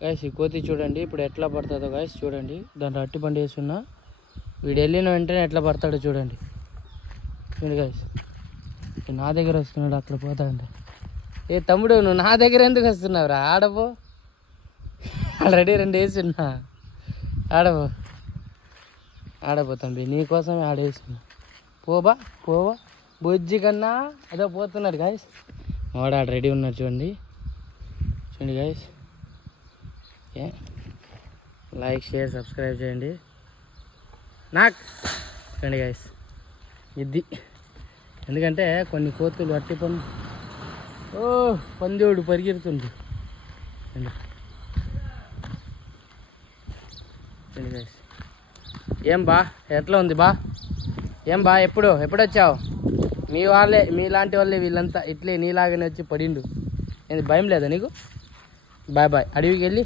Guys ఈ కోతి చూడండి ఇప్పుడు ఎట్లా పడుతుందో గాయస్ చూడండి. దాంట్లో అట్టి పండు వేస్తున్నా, వీడు వెళ్ళిన వెంటనే ఎట్లా పడతాడో చూడండి. చూడండి గాయస్, నా దగ్గర వస్తున్నాడు, అక్కడ పోతాడండి. ఏ తమ్ముడు నువ్వు నా దగ్గర ఎందుకు వస్తున్నావురా? ఆడపో, ఆల్రెడీ 2 వేసున్నా. ఆడపో తంబి, నీకోసమే ఆడేస్తున్నా. పోబా బొజ్జి కన్నా అదో పోతున్నాడు గాయస్. వాడు ఆడ రెడీ ఉన్నాడు చూడండి గాయస్. లైక్ షేర్ సబ్స్క్రైబ్ చేయండి నాకు. చూడండి గాయస్ ఇది ఎందుకంటే కొన్ని కోతులు అట్టి పని పందేవుడు పరిగెడుతుంది. చూడండి గాయస్. ఏం బా ఎట్లా ఉంది బా? ఏం బా ఎప్పుడు వచ్చావు? మీలాంటి వాళ్ళే వీళ్ళంతా ఇట్లే నీలాగానే వచ్చి పడిండు. ఏంది భయం లేదా నీకు? బాయ్ అడవికి వెళ్ళి